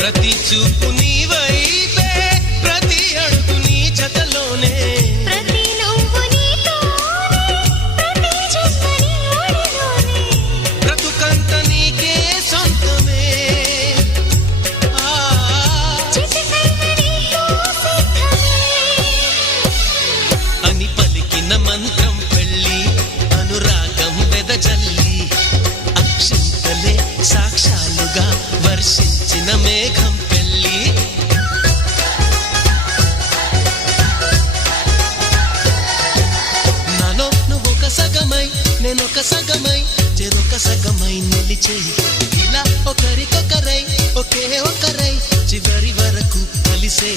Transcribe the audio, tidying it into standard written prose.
ప్రతి చూపు నీ వైపే, ప్రతి అడుగు నీ జతలోనే, ప్రతి నవ్వు నీతోనే, ప్రతి జన్మ నీ ఒడిలోనే, బ్రతుకంత నీకే సొంతమే. చిటికైన నీతో సిద్ధమే. అని పలికిన మంత్రం పెళ్ళి, అనురాగం వెదజల్లి, అక్షింతలే సాక్ష్యాలుగా వర్షించిన మేఘం పెళ్ళి. నాలో నువ్వొక సగమై, నేనొక సగమై, చెరొక సగమై నిలిచేయి. ఇలా ఒకరికొకరై, ఒకే ఒకరై, చివరి వరకు కలిసే.